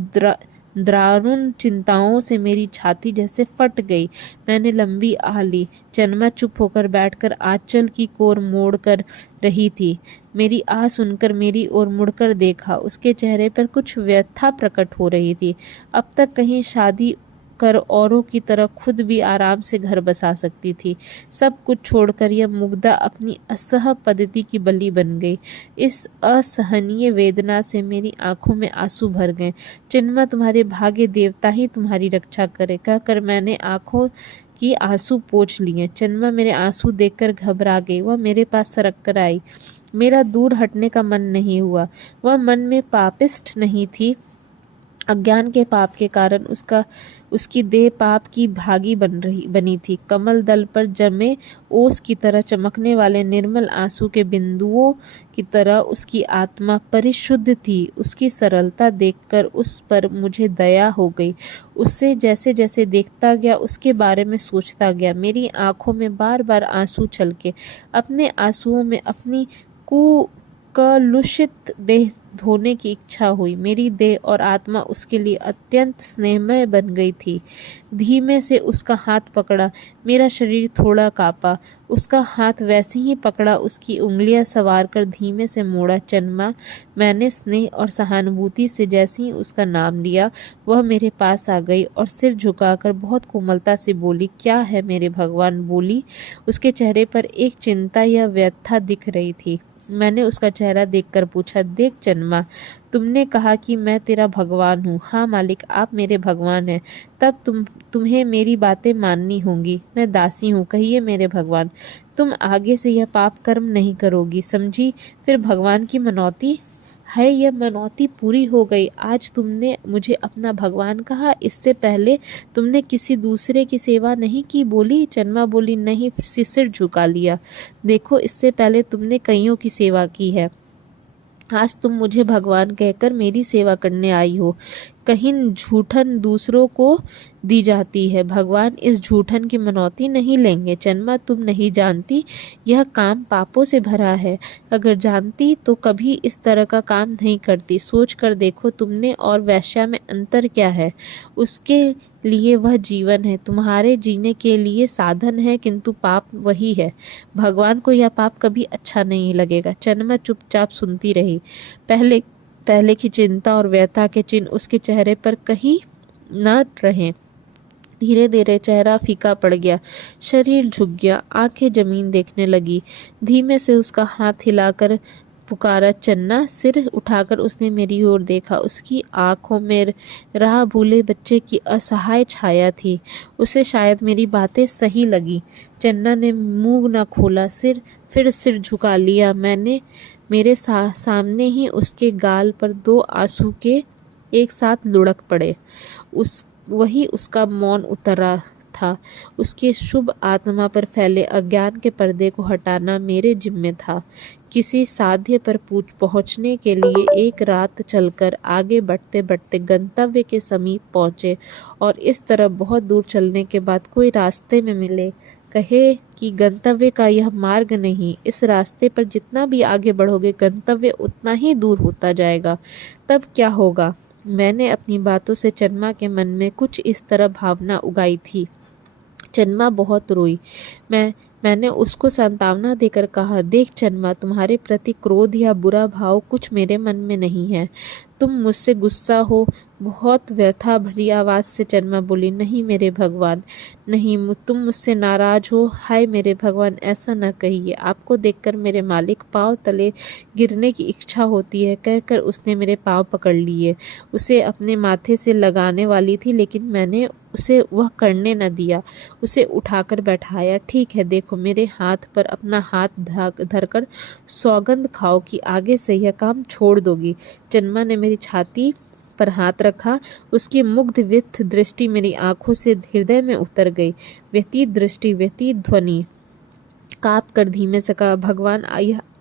दारुण चिंताओं से मेरी छाती जैसे फट गई। मैंने लंबी आह ली। चनमा चुप होकर बैठकर आंचल की कोर मोड़ कर रही थी। मेरी आह सुनकर मेरी ओर मुड़कर देखा। उसके चेहरे पर कुछ व्यथा प्रकट हो रही थी। अब तक कहीं शादी कर औरों की तरह खुद भी आराम से घर बसा सकती थी। सब कुछ छोड़कर यह मुग्धा अपनी असह पद्धति की बलि बन गई। इस असहनीय वेदना से मेरी आंखों में आंसू भर गए। चिन्मा, तुम्हारे भाग्य देवता ही तुम्हारी रक्षा करे, कहकर मैंने आंखों की आंसू पोंछ लिए। चिन्मा मेरे आंसू देखकर घबरा गई। वह मेरे पास सरक कर आई। मेरा दूर हटने का मन नहीं हुआ। वह मन में पापिष्ट नहीं थी। अज्ञान के पाप के कारण उसकी देह पाप की भागी बनी थी। कमल दल पर जमे ओस की तरह चमकने वाले निर्मल आंसू के बिंदुओं की तरह उसकी आत्मा परिशुद्ध थी। उसकी सरलता देखकर उस पर मुझे दया हो गई। उससे जैसे जैसे देखता गया, उसके बारे में सोचता गया, मेरी आंखों में बार बार आंसू छलके। अपने आंसुओं में अपनी कलुषित देह धोने की इच्छा हुई। मेरी देह और आत्मा उसके लिए अत्यंत स्नेहमय बन गई थी। धीमे से उसका हाथ पकड़ा। मेरा शरीर थोड़ा कांपा। उसका हाथ वैसे ही पकड़ा, उसकी उंगलियां सवार कर धीमे से मोड़ा। चन्मा, मैंने स्नेह और सहानुभूति से जैसे ही उसका नाम लिया, वह मेरे पास आ गई और सिर झुकाकर बहुत कोमलता से बोली, क्या है मेरे भगवान? बोली। उसके चेहरे पर एक चिंता या व्यथा दिख रही थी। मैंने उसका चेहरा देखकर पूछा, देख चन्मा, तुमने कहा कि मैं तेरा भगवान हूँ। हाँ मालिक, आप मेरे भगवान हैं। तब तुम्हें मेरी बातें माननी होंगी। मैं दासी हूँ, कहिए मेरे भगवान। तुम आगे से यह पाप कर्म नहीं करोगी, समझी? फिर भगवान की मनौती है, यह मनौती पूरी हो गई। आज तुमने मुझे अपना भगवान कहा, इससे पहले तुमने किसी दूसरे की सेवा नहीं की। बोली। चन्मा बोली, नहीं, सिर झुका लिया। देखो, इससे पहले तुमने कईयों की सेवा की है। आज तुम मुझे भगवान कहकर मेरी सेवा करने आई हो। कहीं झूठन दूसरों को दी जाती है, भगवान इस झूठन की मनौती नहीं लेंगे। चन्मा, तुम नहीं जानती, यह काम पापों से भरा है। अगर जानती तो कभी इस तरह का काम नहीं करती। सोच कर देखो, तुमने और वैश्या में अंतर क्या है? उसके लिए वह जीवन है, तुम्हारे जीने के लिए साधन है, किंतु पाप वही है। भगवान को यह पाप कभी अच्छा नहीं लगेगा। चन्मा चुपचाप सुनती रही। पहले की चिंता और व्यथा के चिन्ह उसके चेहरे पर कहीं न रहे। धीरे धीरे चेहरा फीका पड़ गया, शरीर झुक गया, आंखें जमीन देखने लगी। धीमे से उसका हाथ हिलाकर पुकारा, चन्ना। सिर उठाकर उसने मेरी ओर देखा। उसकी आंखों में राह भूले बच्चे की असहाय छाया थी। उसे शायद मेरी बातें सही लगी। चन्ना ने मुंह न खोला, फिर सिर झुका लिया। मेरे सामने ही उसके गाल पर 2 आंसू के एक साथ लुढ़क पड़े। वही उसका मौन उतरा था। उसके शुभ आत्मा पर फैले अज्ञान के पर्दे को हटाना मेरे जिम्मे था। किसी साध्य पर पहुंचने के लिए एक रात चलकर आगे बढ़ते बढ़ते गंतव्य के समीप पहुंचे, और इस तरह बहुत दूर चलने के बाद कोई रास्ते में मिले, कहे कि गंतव्य का यह मार्ग नहीं, इस रास्ते पर जितना भी आगे बढ़ोगे गंतव्य उतना ही दूर होता जाएगा, तब क्या होगा। मैंने अपनी बातों से चन्मा के मन में कुछ इस तरह भावना उगाई थी। चन्मा बहुत रोई। मैंने उसको सांत्वना देकर कहा, देख चन्मा, तुम्हारे प्रति क्रोध या बुरा भाव कुछ मेरे मन में नहीं है। तुम मुझसे गुस्सा हो। बहुत व्यथा भरी आवाज से चन्मा बोली, नहीं मेरे भगवान, नहीं, तुम मुझसे नाराज हो। हाय मेरे भगवान, ऐसा न कहिए। आपको देखकर मेरे मालिक पांव तले गिरने की इच्छा होती है, कहकर उसने मेरे पांव पकड़ लिए। उसे अपने माथे से लगाने वाली थी, लेकिन मैंने उसे वह करने न दिया। उसे उठाकर बैठाया। ठीक है, देखो मेरे हाथ पर अपना हाथ धरकर सौगंध खाओ कि आगे से यह काम छोड़ दोगी। चन्मा ने मेरी छाती पर हाथ रखा। उसकी मुग्ध व्यथित दृष्टि मेरी आंखों से हृदय में उतर गई। व्यतीत दृष्टि, व्यतीत ध्वनि। काँप कर धीमे से कहा, भगवान,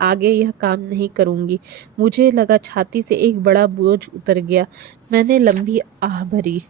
आगे यह काम नहीं करूंगी। मुझे लगा छाती से एक बड़ा बोझ उतर गया। मैंने लंबी आह भरी।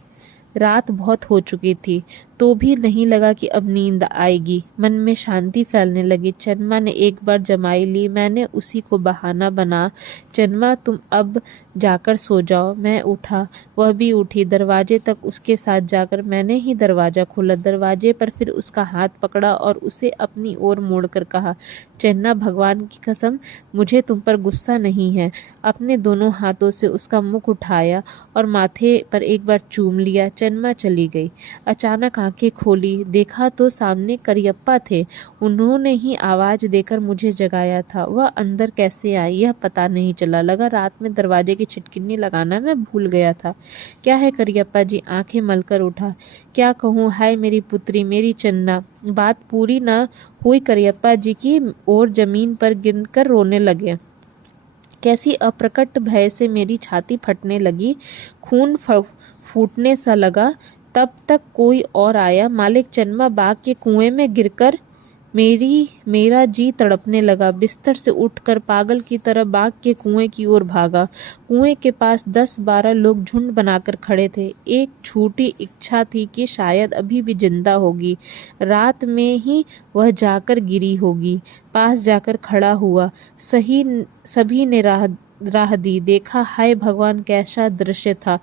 रात बहुत हो चुकी थी, तो भी नहीं लगा कि अब नींद आएगी। मन में शांति फैलने लगी। चन्मा ने एक बार जमाई ली। मैंने उसी को बहाना बना, चन्मा तुम अब जाकर सो जाओ। मैं उठा, वह भी उठी। दरवाजे तक उसके साथ जाकर मैंने ही दरवाज़ा खोला। दरवाजे पर फिर उसका हाथ पकड़ा और उसे अपनी ओर मोड़कर कहा, चन्ना, भगवान की कसम, मुझे तुम पर गुस्सा नहीं है। अपने दोनों हाथों से उसका मुख उठाया और माथे पर एक बार चूम लिया। चन्मा चली गई। अचानक आंखें खोली, देखा तो सामने करियप्पा थे। उन्होंने ही आवाज देकर मुझे जगाया था। वह अंदर कैसे आई यह पता नहीं चला। लगा रात में दरवाजे की छिटकिनी लगाना मैं भूल गया था। क्या है करियप्पा जी? आंखें मलकर उठा। क्या कहूँ, हाय मेरी पुत्री, मेरी चन्ना। बात पूरी न हुई करियप्पा जी की ओर जमीन पर गिरकर रोने लगे। कैसी अप्रकट भय से मेरी छाती फटने लगी, खून फूटने सा लगा। तब तक कोई और आया। मालिक, चन्मा बाग के कुएं में गिरकर मेरा जी तड़पने लगा। बिस्तर से उठकर पागल की तरह बाग के कुएं की ओर भागा। कुएं के पास 10-12 लोग झुंड बनाकर खड़े थे। एक छोटी इच्छा थी कि शायद अभी भी जिंदा होगी, रात में ही वह जाकर गिरी होगी। पास जाकर खड़ा हुआ। सभी ने राह दी। देखा, हाय भगवान, कैसा दृश्य था।